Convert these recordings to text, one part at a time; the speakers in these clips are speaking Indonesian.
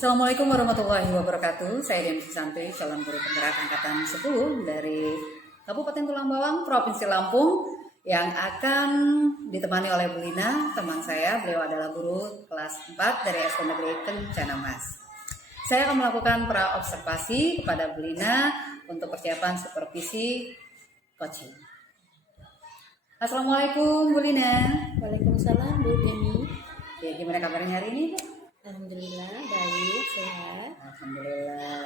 Assalamualaikum warahmatullahi wabarakatuh. Saya Dian Susanti, calon guru penggerak angkatan 10 dari Kabupaten Tulang Bawang, Provinsi Lampung, yang akan ditemani oleh Bu Lina, teman saya. Beliau adalah guru kelas 4 dari SD Negeri Kencana Mas. Saya akan melakukan pra-observasi kepada Bu Lina untuk persiapan supervisi coaching. Assalamualaikum Bu Lina. Waalaikumsalam Bu Deni. Ya, gimana kabarnya hari ini Bu? Alhamdulillah baik, sehat. Alhamdulillah.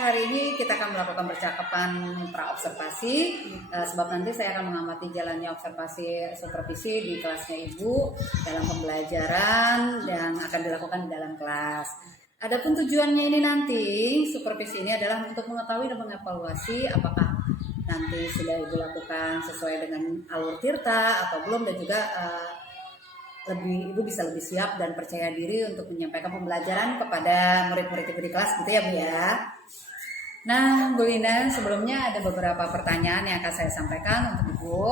Hari ini kita akan melakukan percakapan pra-observasi, sebab nanti saya akan mengamati jalannya observasi supervisi di kelasnya Ibu dalam pembelajaran yang akan dilakukan di dalam kelas. Adapun tujuannya ini nanti, supervisi ini adalah untuk mengetahui dan mengevaluasi apakah nanti sudah Ibu lakukan sesuai dengan alur tirta atau belum, dan juga Ibu bisa lebih siap dan percaya diri untuk menyampaikan pembelajaran kepada murid-murid Ibu di kelas, gitu ya Bu ya. Nah Bu Lina, sebelumnya ada beberapa pertanyaan yang akan saya sampaikan untuk Ibu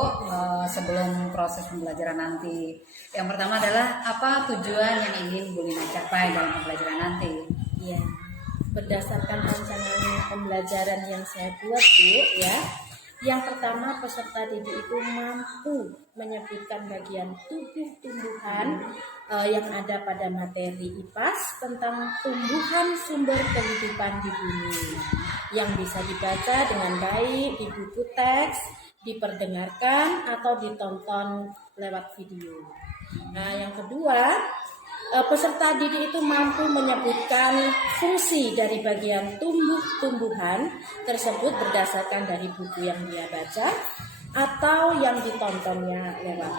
sebelum proses pembelajaran nanti. Yang pertama adalah, apa tujuan yang ingin Bu Lina capai dalam pembelajaran nanti? Ya, berdasarkan rancangan pembelajaran yang saya buat Bu ya. Yang pertama, peserta didik itu mampu menyebutkan bagian tubuh tumbuhan yang ada pada materi IPAS tentang tumbuhan sumber kehidupan di bumi, yang bisa dibaca dengan baik di buku teks, diperdengarkan atau ditonton lewat video. Nah, yang kedua, peserta didik itu mampu menyebutkan fungsi dari bagian tumbuhan tersebut berdasarkan dari buku yang dia baca atau yang ditontonnya lewat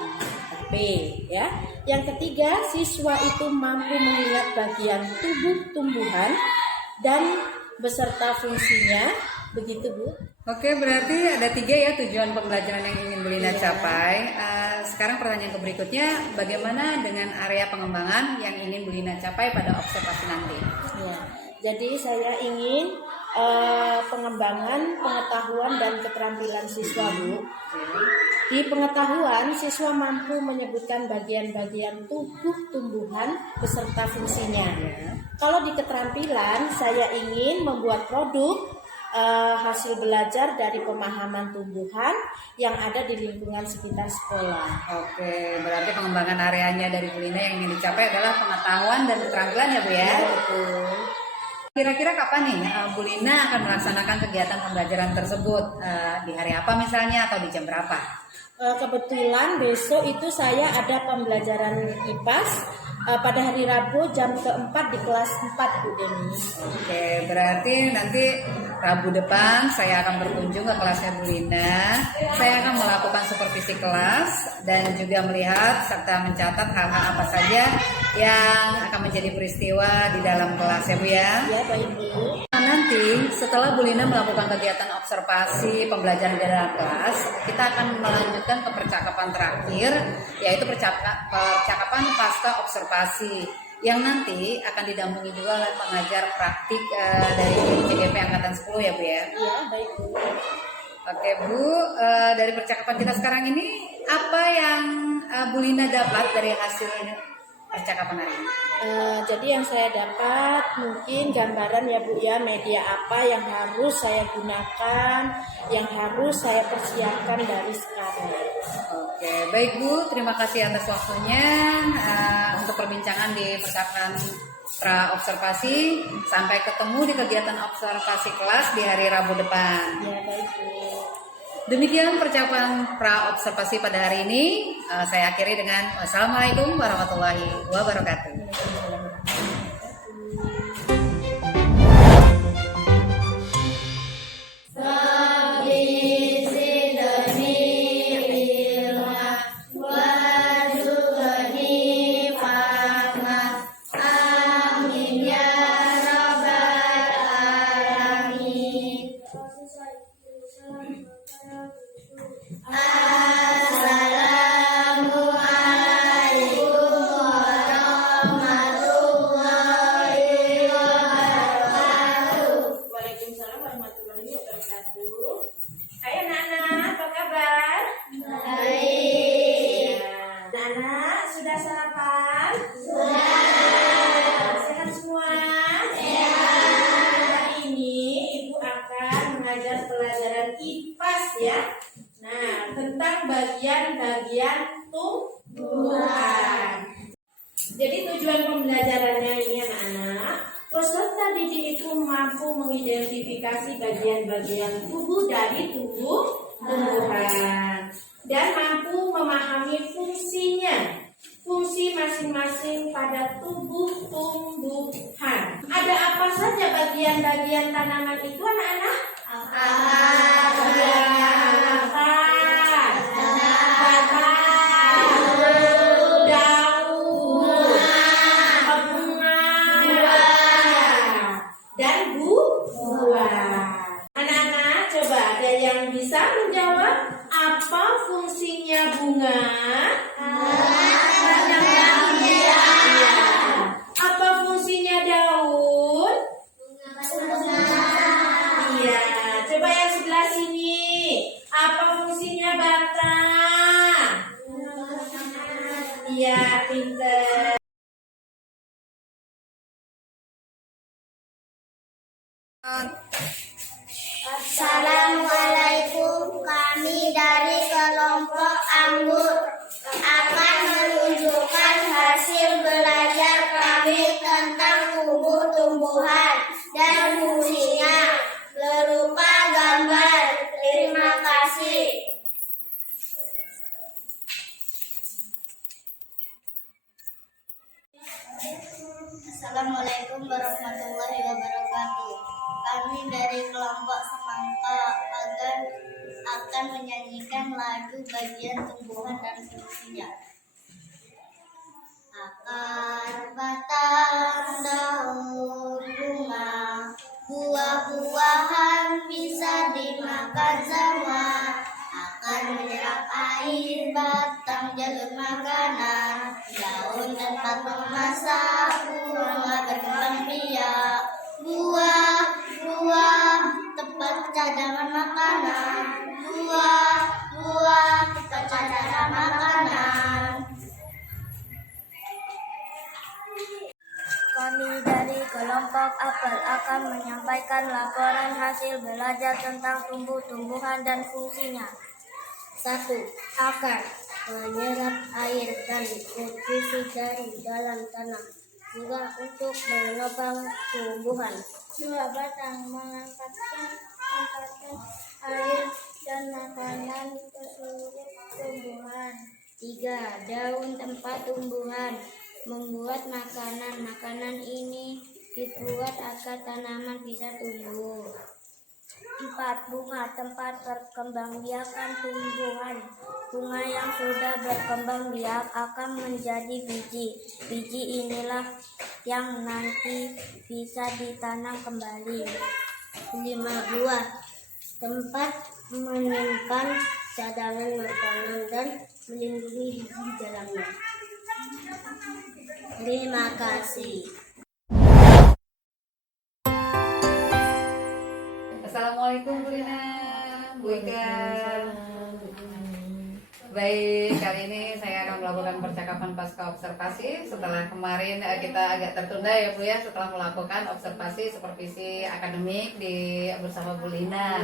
HP ya. Yang ketiga, siswa itu mampu melihat bagian tubuh tumbuhan dan beserta fungsinya. Begitu Bu. Oke, berarti ada 3 ya tujuan pembelajaran yang ingin Bu Lina capai. Sekarang pertanyaan berikutnya, bagaimana dengan area pengembangan yang ingin Bu Lina capai pada observasi nanti? Ya, jadi saya ingin pengembangan pengetahuan dan keterampilan siswa Bu. Di pengetahuan, siswa mampu menyebutkan bagian-bagian tubuh tumbuhan beserta fungsinya. Kalau di keterampilan, saya ingin membuat produk hasil belajar dari pemahaman tumbuhan yang ada di lingkungan sekitar sekolah. Oke, berarti pengembangan areanya dari Bu Lina yang ingin dicapai adalah pengetahuan dan keterampilan ya Bu ya? Betul. Kira-kira kapan nih Bu Lina akan melaksanakan kegiatan pembelajaran tersebut? Di hari apa misalnya atau di jam berapa? Kebetulan besok itu saya ada pembelajaran IPAS pada hari Rabu jam keempat di kelas 4 Bu Deni. Oke, berarti nanti Rabu depan saya akan berkunjung ke kelasnya Bu Lina. Saya akan melakukan supervisi kelas dan juga melihat serta mencatat hal-hal apa saja yang akan menjadi peristiwa di dalam kelas ya Bu ya. Ya, baik Bu. Nanti setelah Bu Lina melakukan kegiatan observasi pembelajaran di dalam kelas, kita akan melanjutkan ke percakapan terakhir, yaitu percakapan pasca observasi, yang nanti akan didampingi juga oleh pengajar praktik dari CGP Angkatan 10 ya Bu ya. Ya, baik Bu. Oke Bu, dari percakapan kita sekarang ini, apa yang Bu Lina dapat dari hasil percakapan hari ini? Jadi yang saya dapat mungkin gambaran ya Bu ya, media apa yang harus saya gunakan, yang harus saya persiapkan dari sekarang. Oke, baik Bu, terima kasih atas waktunya untuk perbincangan di percakapan pra-observasi. Sampai ketemu di kegiatan observasi kelas di hari Rabu depan. Ya, baik Bu. Demikian percakapan pra-observasi pada hari ini. Saya akhiri dengan wassalamualaikum warahmatullahi wabarakatuh. Assalamualaikum warahmatullahi Jadi tujuan pembelajarannya ini anak-anak, peserta didik itu mampu mengidentifikasi bagian-bagian tubuh dari tumbuhan dan mampu memahami fungsi masing-masing pada tubuh tumbuhan. Ada apa saja bagian-bagian tanaman itu anak-anak? Anak-anak, coba ada yang bisa menjawab apa fungsinya bunga? Iya. Apa fungsinya daun? Iya. Coba yang sebelah sini. Apa fungsinya batang? Iya, pinter. Assalamualaikum, kami dari kelompok anggur akan menunjukkan hasil belajar kami tentang tumbuh-tumbuhan dan fungsinya berupa gambar. Terima kasih. Assalamualaikum warahmatullahi wabarakatuh. Kami dari kelompok semangka akan menyanyikan lagu bagian tumbuhan dan fungsinya. Akar, batang, daun, bunga, buah-buahan bisa dimakan semua. Akar menyerap air, batang jalur makanan, daun tempat memasak, bunga berkembang biak, buah tempat cadangan makanan, buah tempat cadangan makanan. Kami dari kelompok apel akan menyampaikan laporan hasil belajar tentang tumbuh-tumbuhan dan fungsinya. 1. Akar menyerap air dan nutrisi dari dalam tanah juga untuk menopang tumbuhan. 2. Batang mengangkatkan air dan makanan ke seluruh tumbuhan. 3. Daun tempat tumbuhan membuat makanan. Makanan ini dibuat agar tanaman bisa tumbuh. 4. Bunga tempat perkembangbiakan tumbuhan. Bunga yang sudah berkembang biak akan menjadi biji. Biji inilah yang nanti bisa ditanam kembali. 5. Buah tempat menyimpan cadangan makanan dan melindungi biji di dalamnya. Terima kasih. Assalamualaikum Bu Lina, Bu Ika. Baik, kali ini saya akan melakukan percakapan pasca observasi. Setelah kemarin kita agak tertunda ya Bu ya, setelah melakukan observasi supervisi akademik bersama Bu Lina.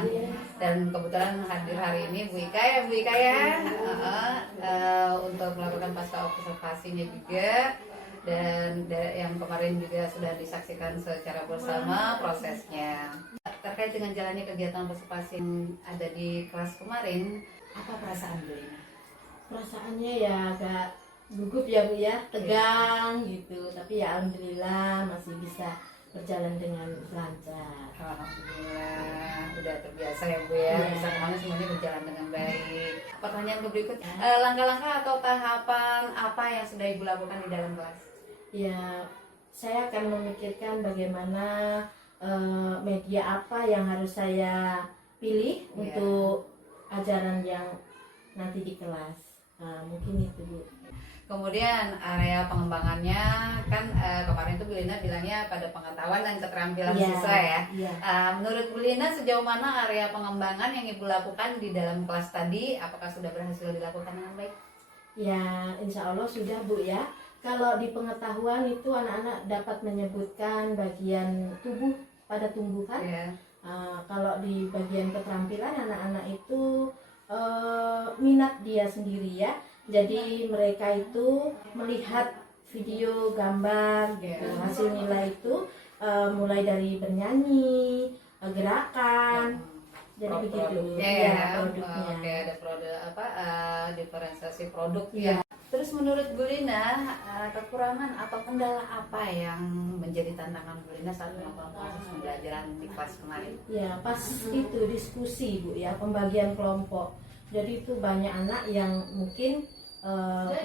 Dan kebetulan hadir hari ini Bu Ika ya Bu Ika ya, untuk melakukan pasca observasinya juga. Dan yang kemarin juga sudah disaksikan secara bersama prosesnya. Terkait dengan jalannya kegiatan observasi yang ada di kelas kemarin, apa perasaan Bu Lina? Perasaannya ya agak gugup ya Bu ya, tegang gitu, tapi ya alhamdulillah masih bisa berjalan dengan lancar. Alhamdulillah, udah terbiasa ya Bu ya, bisa kemana semuanya berjalan dengan baik. Pertanyaan berikutnya, langkah-langkah atau tahapan apa yang sudah Ibu lakukan di dalam kelas? Ya, saya akan memikirkan bagaimana media apa yang harus saya pilih untuk ajaran yang nanti di kelas. Mungkin itu Bu. Kemudian area pengembangannya kan kemarin itu Bu Lina bilangnya pada pengetahuan dan keterampilan siswa ya. Menurut Bu Lina sejauh mana area pengembangan yang Ibu lakukan di dalam kelas tadi, apakah sudah berhasil dilakukan dengan baik? Ya, insya Allah sudah Bu ya. Kalau di pengetahuan itu anak-anak dapat menyebutkan bagian tubuh pada tumbuhan. Kalau di bagian keterampilan anak-anak itu minat dia sendiri ya. Jadi mereka itu melihat video, gambar, gitu. Iya. Hasil nilai itu mulai dari bernyanyi, gerakan, jadi begitu. Ya, Produknya. Oke, ada produk apa? Diferensiasi produk Iya. ya. Terus menurut Bu Lina, kekurangan atau kendala apa yang menjadi tantangan Bu Lina saat melakukan proses pembelajaran di kelas kemarin? Ya, pas itu diskusi Bu ya, pembagian kelompok. Jadi itu banyak anak yang mungkin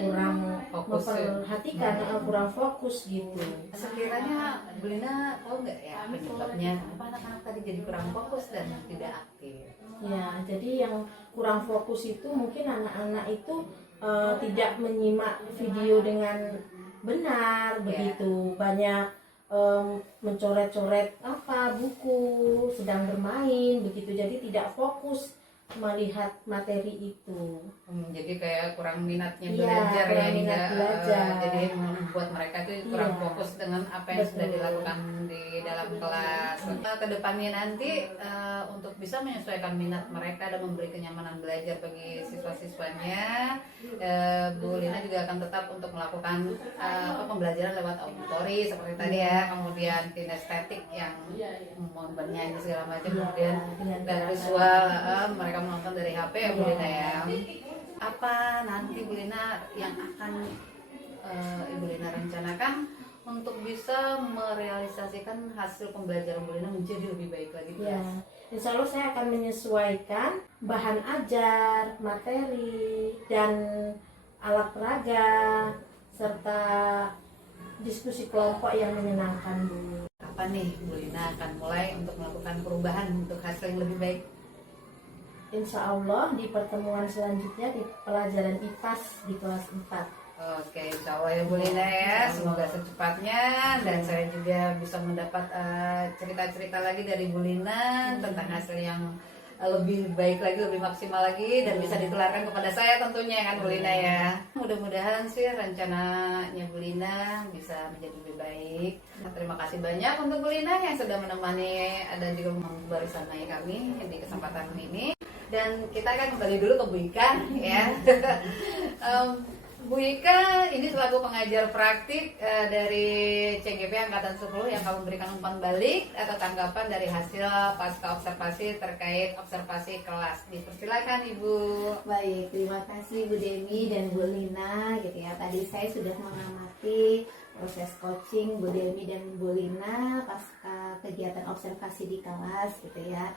kurang Fokus, ya. memperhatikan, kurang fokus gitu. Sekiranya Bu Lina tahu nggak ya penyebabnya apa anak-anak tadi jadi kurang fokus dan tidak aktif? Ya, jadi yang kurang fokus itu mungkin anak-anak itu tidak menyimak video dengan benar, begitu. Banyak mencoret-coret buku, sedang bermain, begitu. Jadi tidak fokus melihat materi itu. Jadi kayak kurang minatnya Iya, belajar ya, kurang minat hingga belajar. jadi membuat mereka itu kurang Iya. fokus dengan apa yang sudah Betul. dilakukan di dalam kelas. Kedepannya nanti untuk bisa menyesuaikan minat mereka dan memberi kenyamanan belajar bagi siswa-siswanya, Bu Lina juga akan tetap untuk melakukan pembelajaran lewat auditori seperti tadi ya, kemudian kinestetik yang bernyanyi segala macam, Iya, kemudian dengan dan gerakan. visual mereka menonton dari HP ya Bu Iya. Lina ya. Apa nanti Bu Lina yang akan Ibu Lina rencanakan untuk bisa merealisasikan hasil pembelajaran Bu Lina menjadi lebih baik lagi? Ya, insya Allah saya akan menyesuaikan bahan ajar, materi, dan alat peraga, serta diskusi kelompok yang menyenangkan Bu. Kapan nih Bu Lina akan mulai untuk melakukan perubahan untuk hasil yang lebih baik? Insya Allah di pertemuan selanjutnya di pelajaran IPAS di kelas 4. Oke, insya Allah ya Bu Lina ya, semoga secepatnya dan saya juga bisa mendapat cerita-cerita lagi dari Bu Lina tentang hasil yang lebih baik lagi, lebih maksimal lagi dan bisa ditularkan kepada saya tentunya kan Bu Lina ya. Mudah-mudahan sih rencananya Bu Lina bisa menjadi lebih baik. Terima kasih banyak untuk Bu Lina yang sudah menemani dan juga membersamai kami di kesempatan ini. Dan kita akan kembali dulu ke Bu Ika ya. Bu Ika ini selaku pengajar praktik dari CGP Angkatan 10 yang akan memberikan umpan balik atau tanggapan dari hasil pasca observasi terkait observasi kelas. Dipersilakan Ibu. Baik, terima kasih Bu Demi dan Bu Lina gitu ya. Tadi saya sudah mengamati proses coaching Bu Demi dan Bu Lina pasca kegiatan observasi di kelas gitu ya.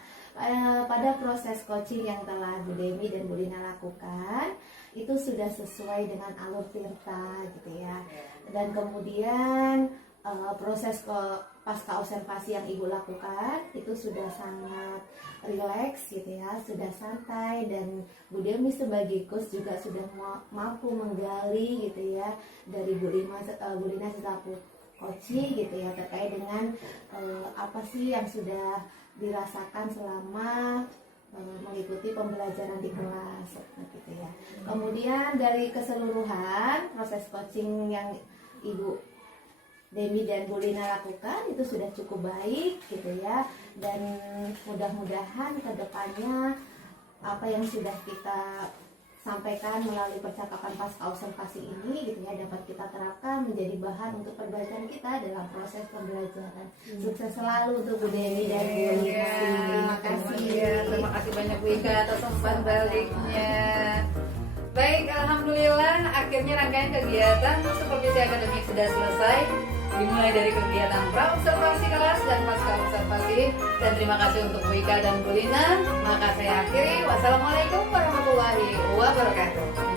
Pada proses coaching yang telah Bu Demi dan Bu Lina lakukan itu sudah sesuai dengan alur Tirta gitu ya. Dan kemudian proses pasca observasi yang Ibu lakukan itu sudah sangat rileks gitu ya, sudah santai, dan Bu Demi sebagai coach juga sudah mampu menggali gitu ya dari Bu Lina selaku coaching gitu ya terkait dengan apa sih yang sudah dirasakan selama mengikuti pembelajaran di kelas gitu ya. Kemudian dari keseluruhan proses coaching yang Ibu Demi dan Bu Lina lakukan itu sudah cukup baik gitu ya, dan mudah-mudahan kedepannya apa yang sudah kita sampaikan melalui percakapan pasca observasi ini gitu ya dapat kita terapkan menjadi bahan untuk perbaikan kita dalam proses pembelajaran. Sukses selalu untuk Bu Demi dan Bu Lina. Terima kasih. Terima kasih banyak Bu Ika atas umpan baliknya. Baik, alhamdulillah akhirnya rangkaian kegiatan supervisi akademik sudah selesai, dimulai dari kegiatan pra-observasi kelas dan pasca observasi. Dan terima kasih untuk Bu Ika dan Bu Lina. Maka saya akhiri. Wassalamualaikum warahmatullahi wabarakatuh.